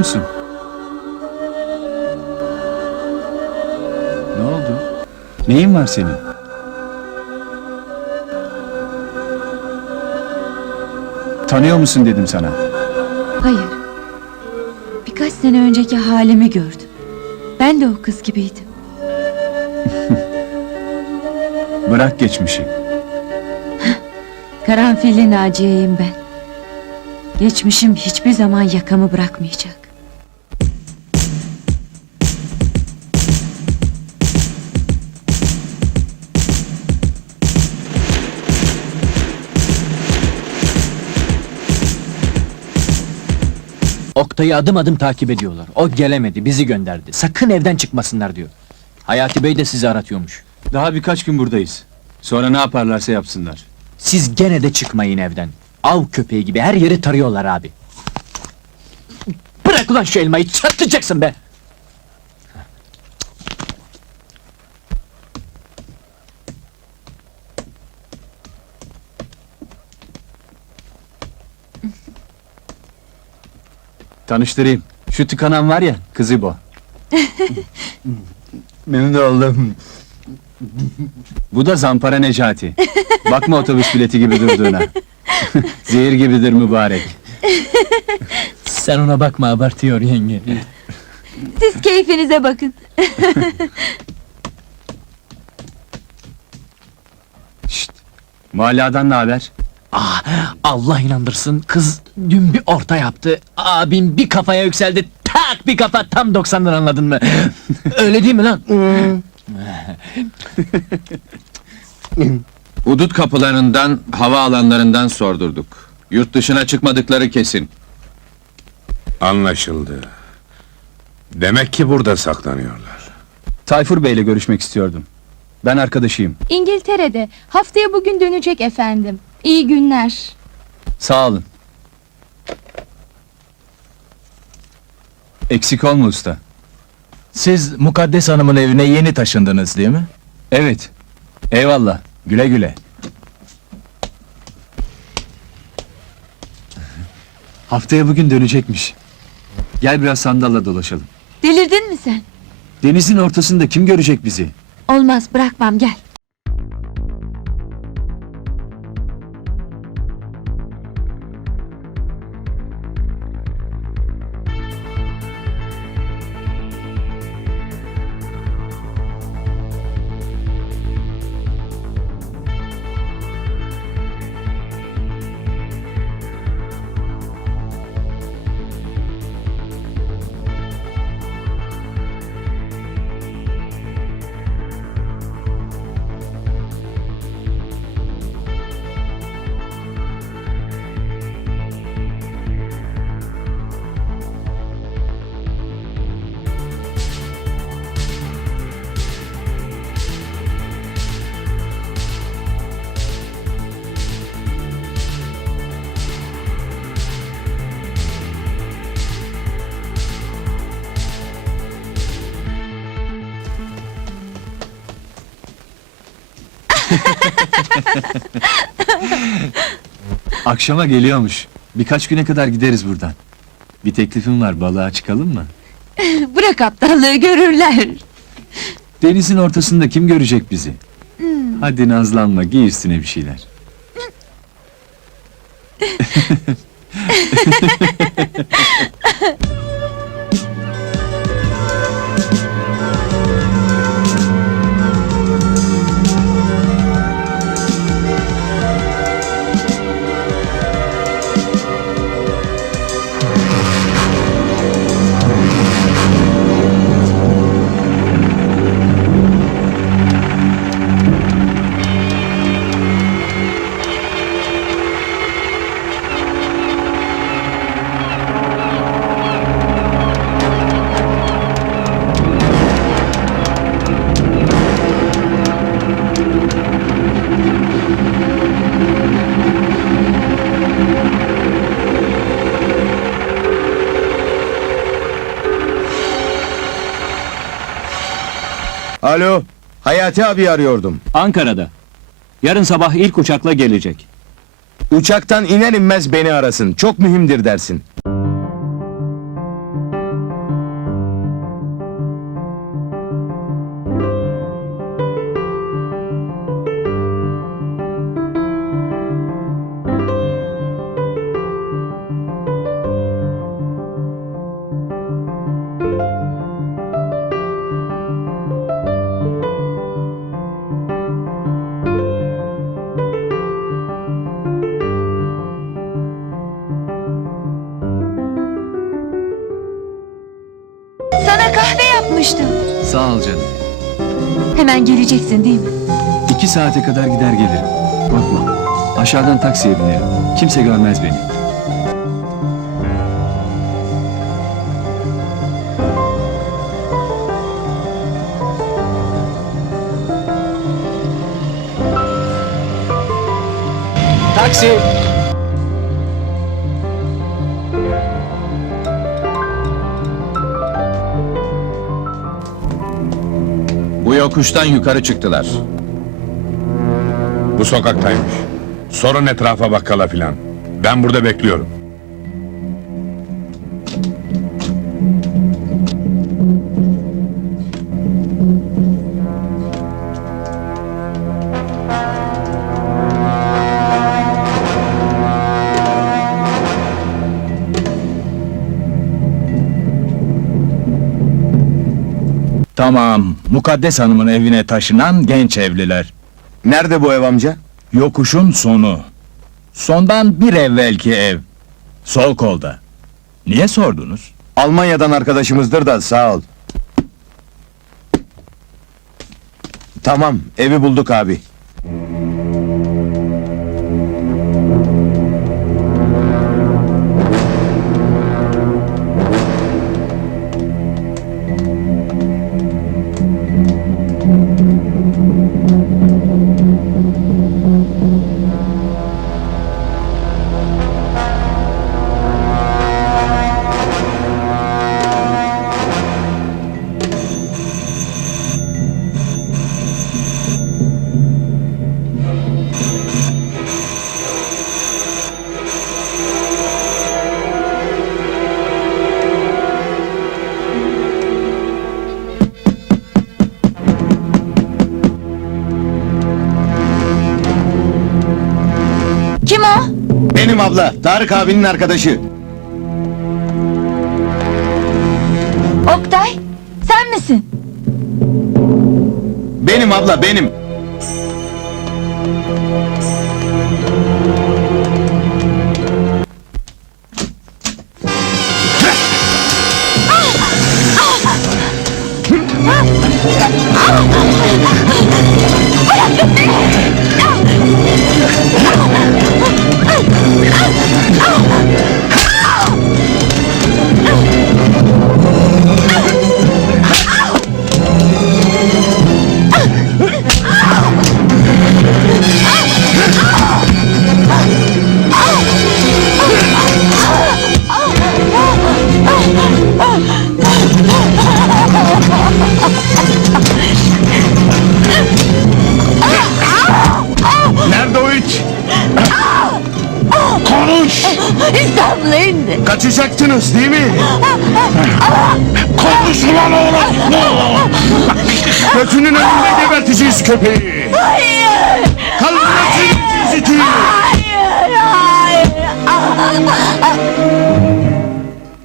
Musun? Ne oldu? Neyin var senin? Tanıyor musun dedim sana. Hayır. Birkaç sene önceki halimi gördüm. Ben de o kız gibiydim. Bırak geçmişi. Karanfilli Naciye'yim ben. Geçmişim hiçbir zaman yakamı bırakmayacak. Oktay'ı adım adım takip ediyorlar. O gelemedi, bizi gönderdi. Sakın evden çıkmasınlar diyor. Hayati Bey de sizi aratıyormuş. Daha birkaç gün buradayız. Sonra ne yaparlarsa yapsınlar. Siz gene de çıkmayın evden. Av köpeği gibi her yeri tarıyorlar abi. Bırak ulan şu elmayı, çatlayacaksın be! Tanıştırayım. Şu tıkanan var ya, kızı bu. Memnun oldum. Bu da Zampara Necati. Bakma otobüs bileti gibi durduğuna. Zehir gibidir mübarek. Sen ona bakma, abartıyor yenge. Siz keyfinize bakın. Şşt! Mahalladan ne haber? Ah, Allah inandırsın, kız dün bir orta yaptı. Abim bir kafaya yükseldi, tak bir kafa tam 90'dan anladın mı? Öyle değil mi lan? Hudut kapılarından, hava alanlarından sordurduk. Yurt dışına çıkmadıkları kesin. Anlaşıldı. Demek ki burada saklanıyorlar. Tayfur Bey'le görüşmek istiyordum. Ben arkadaşıyım. İngiltere'de. Haftaya bugün dönecek efendim. İyi günler. Sağ olun. Eksik olma usta. Siz Mukaddes Hanım'ın evine yeni taşındınız değil mi? Evet. Eyvallah. Güle güle. Haftaya bugün dönecekmiş. Gel biraz sandalla dolaşalım. Delirdin mi sen? Denizin ortasında kim görecek bizi? Olmaz bırakmam gel. Akşama geliyormuş. Birkaç güne kadar gideriz buradan. Bir teklifim var, balığa çıkalım mı? Bırak aptallığı görürler. Denizin ortasında kim görecek bizi? Hadi nazlanma, giy üstüne bir şeyler. Alo, Hayati abi arıyordum. Ankara'da. Yarın sabah ilk uçakla gelecek. Uçaktan iner inmez beni arasın, çok mühimdir dersin. Unutmuştum. Sağ ol canım. Hemen geleceksin değil mi? İki saate kadar gider gelirim. Korkma. Aşağıdan taksiye binerim. Kimse görmez beni. Taksi! Bu yokuştan yukarı çıktılar. Bu sokaktaymış. Sorun etrafa bakkala filan. Ben burada bekliyorum. Tamam, Mukaddes Hanım'ın evine taşınan genç evliler. Nerede bu ev amca? Yokuşun sonu. Sondan bir evvelki ev. Sol kolda. Niye sordunuz? Almanya'dan arkadaşımızdır da sağ ol. Tamam, evi bulduk abi. Benim abla, Tarık abinin arkadaşı. Oktay, sen misin? Benim abla, benim. Nerede damlayın de. Kaçacaktınız değil mi? Konuş ulan oğlum! Götünün önünde geberteceğiz köpeği! Hayır! Kaldıracaksınız itiyi! Hayır! Hayır! hayır.